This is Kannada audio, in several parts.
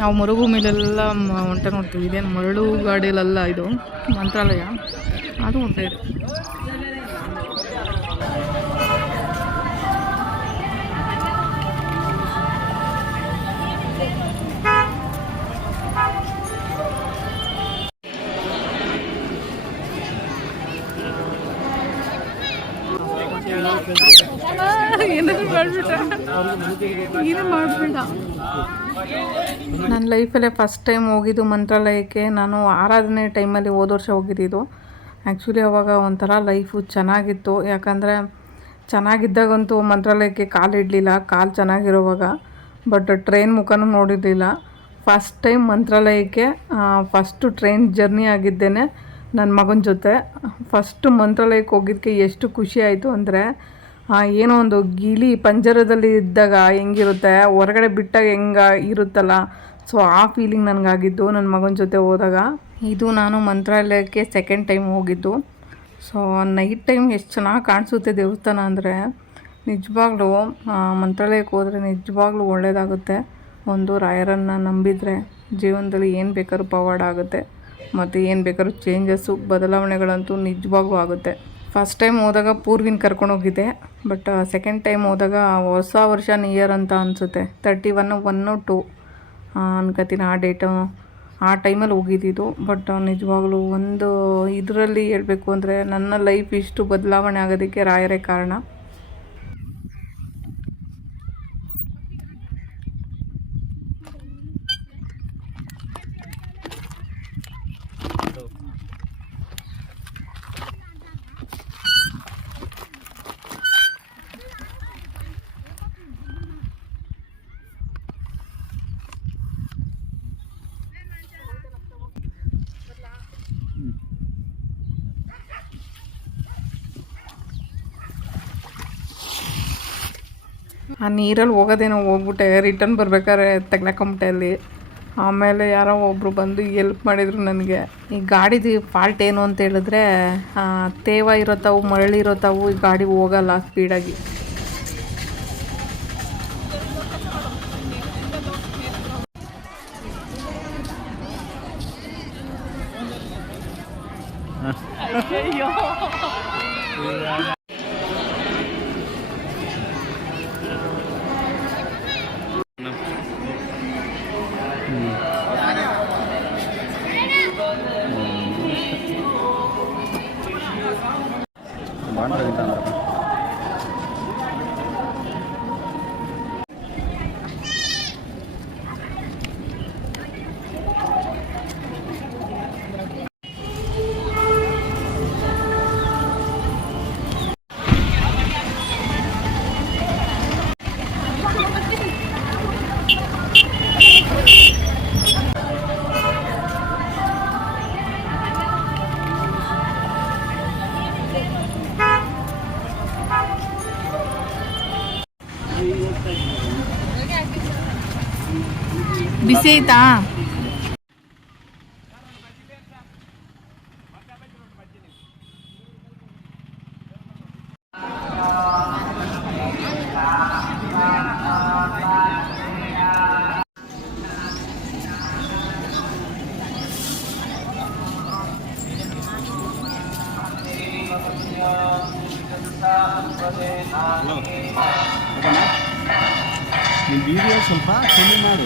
ನಾವು ಮರುಭೂಮಿಲೆಲ್ಲ ಹೊಂಟೆ ನೋಡ್ತೀವಿ. ಇದೇನು ಮರಳು ಗಾಡಿಲೆಲ್ಲ ಇದು ಮಂತ್ರಾಲಯ. ಅದು ಒಂದೇ ಇದೆ. ಏನೇ ಮಾಡಬೇಡ. ನನ್ನ ಲೈಫಲ್ಲೇ ಫಸ್ಟ್ ಟೈಮ್ ಹೋಗಿದ್ದು ಮಂತ್ರಾಲಯಕ್ಕೆ. ನಾನು ಆರಾಧನೆ ಟೈಮಲ್ಲಿ ಹೋದ ವರ್ಷ ಹೋಗಿದ್ದಿದ್ದು ಆ್ಯಕ್ಚುಲಿ ಅವಾಗ ಒಂಥರ ಲೈಫು ಚೆನ್ನಾಗಿತ್ತು. ಯಾಕಂದರೆ ಚೆನ್ನಾಗಿದ್ದಾಗಂತೂ ಮಂತ್ರಾಲಯಕ್ಕೆ ಕಾಲು ಇಡಲಿಲ್ಲ. ಕಾಲು ಚೆನ್ನಾಗಿರೋವಾಗ. ಬಟ್ ಟ್ರೈನ್ ಮುಖನೂ ನೋಡಿರಲಿಲ್ಲ. ಫಸ್ಟ್ ಟೈಮ್ ಮಂತ್ರಾಲಯಕ್ಕೆ ಫಸ್ಟು ಟ್ರೈನ್ ಜರ್ನಿ ಆಗಿದ್ದೇನೆ ನನ್ನ ಮಗನ ಜೊತೆ. ಫಸ್ಟು ಮಂತ್ರಾಲಯಕ್ಕೆ ಹೋಗಿದ್ದಕ್ಕೆ ಎಷ್ಟು ಖುಷಿ ಆಯಿತು ಅಂದರೆ ಏನೋ ಒಂದು ಗಿಳಿ ಪಂಜರದಲ್ಲಿ ಇದ್ದಾಗ ಹೆಂಗಿರುತ್ತೆ? ಹೊರಗಡೆ ಬಿಟ್ಟಾಗ ಹೆಂಗ ಇರುತ್ತಲ್ಲ? ಸೊ ಆ ಫೀಲಿಂಗ್ ನನಗಾಗಿದ್ದು ನನ್ನ ಮಗನ ಜೊತೆ ಹೋದಾಗ. ಇದು ನಾನು ಮಂತ್ರಾಲಯಕ್ಕೆ ಸೆಕೆಂಡ್ ಟೈಮ್ ಹೋಗಿದ್ದು. ಸೊ ನೈಟ್ ಟೈಮ್ ಎಷ್ಟು ಚೆನ್ನಾಗಿ ಕಾಣಿಸುತ್ತೆ ದೇವಸ್ಥಾನ ಅಂದರೆ, ನಿಜವಾಗ್ಲೂ ಮಂತ್ರಾಲಯಕ್ಕೆ ಹೋದರೆ ನಿಜವಾಗ್ಲೂ ಒಳ್ಳೆಯದಾಗುತ್ತೆ ಒಂದು ರಾಯರನ್ನು ನಂಬಿದರೆ ಜೀವನದಲ್ಲಿ ಏನು ಬೇಕಾದ್ರೂ ಪವರ್ಡ್ ಆಗುತ್ತೆ. ಮತ್ತು ಏನು ಬೇಕಾದ್ರೂ ಚೇಂಜಸ್ಸು ಬದಲಾವಣೆಗಳಂತೂ ನಿಜವಾಗ್ಲೂ ಆಗುತ್ತೆ. ಫಸ್ಟ್ ಟೈಮ್ ಹೋದಾಗ ಪೂರ್ವಿನ ಕರ್ಕೊಂಡು ಹೋಗಿದ್ದೆ ಬಟ್ ಸೆಕೆಂಡ್ ಟೈಮ್ ಹೋದಾಗ ಹೊಸ ವರ್ಷ ನಿಯರ್ ಅಂತ ಅನಿಸುತ್ತೆ. ತರ್ಟಿ ಒನ್ ಒನ್ನು ಟು ಅನ್ಕೋತೀನಿ ಆ ಡೇಟು ಆ ಟೈಮಲ್ಲಿ ಹೋಗಿದ್ದಿದ್ದು. ಬಟ್ ನಿಜವಾಗ್ಲೂ ಒಂದು ಇದರಲ್ಲಿ ಹೇಳಬೇಕು ಅಂದರೆ ನನ್ನ ಲೈಫ್ ಇಷ್ಟು ಬದಲಾವಣೆ ಆಗೋದಕ್ಕೆ ರಾಯರೇ ಕಾರಣ. ಆ ನೀರಲ್ಲಿ ಹೋಗೋದೇನೋ ಹೋಗ್ಬಿಟ್ಟೆ. ರಿಟರ್ನ್ ಬರ್ಬೇಕಾದ್ರೆ ತೆಗ್ಲಾಕೊಂಬಿಟ್ಟೆ ಅಲ್ಲಿ. ಆಮೇಲೆ ಯಾರೋ ಒಬ್ಬರು ಬಂದು ಎಲ್ಪ್ ಮಾಡಿದರು ನನಗೆ. ಈ ಗಾಡಿದು ಫಾಲ್ಟ್ ಏನು ಅಂತ ಹೇಳಿದ್ರೆ ಆ, ತೇವ ಇರೋ ತಾವು ಮರಳಿರೋ ತಾವು ಈ ಗಾಡಿ ಹೋಗಲ್ಲ ಸ್ಪೀಡಾಗಿ ಬಿಸಿ ಆಯ್ತಾ ನಿಮ್ಮ ವಿಡಿಯೋ ಸ್ವಲ್ಪ ಕಮ್ಮಿ ಮಾಡು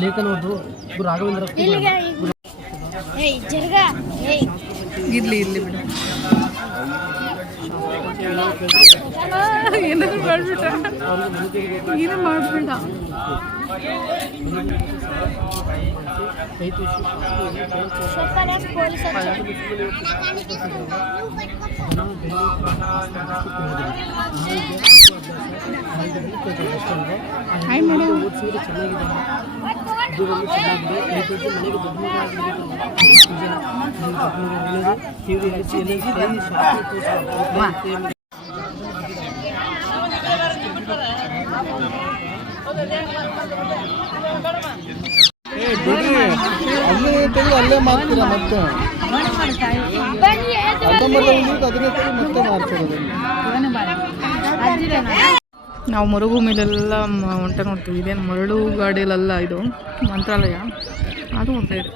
ಲೇಖನ ಅವ್ರದ್ದು ಗುರು ರಾಘವೇಂದ್ರ ಏಯ್ ಜರ್ಗ ಏಯ್ ಇರ್ಲಿ ಇರ್ಲಿ ಬಿಡು ಏನಾದ್ರು ಮಾಡ್ಬಿಟ್ಟ ಏನು ಮಾಡಬೇಡ ಸಕ್ಕರೆ ಪೊಲೀಸ್ ಹಾಯ್ ಮೇಡಮ್ ಏ ಬಿಡ್ರಿ ಅಲ್ಲೇ ತೆಗೆದು ಅಲ್ಲೇ ಮಾಡ್ತೀರಾ ಮತ್ತೆ ಬನ್ನಿ ಎದ್ದು ಅಲ್ಲಂಬಲ್ಲ ಉಳಿದು ಅದನ್ನೇ ತೆಗೆದು ಮತ್ತೆ ಮಾಡ್ತಿರೋದು ನಾವು ಮರುಭೂಮಿಲೆಲ್ಲ ಹೊಂಟ ನೋಡ್ತೀವಿ. ಇದೇನು ಮರಳು ಗಾಡಿಯಲ್ಲ ಇದು ಮಂತ್ರಾಲಯ. ಅದು ಒಂದೇ ಇದೆ.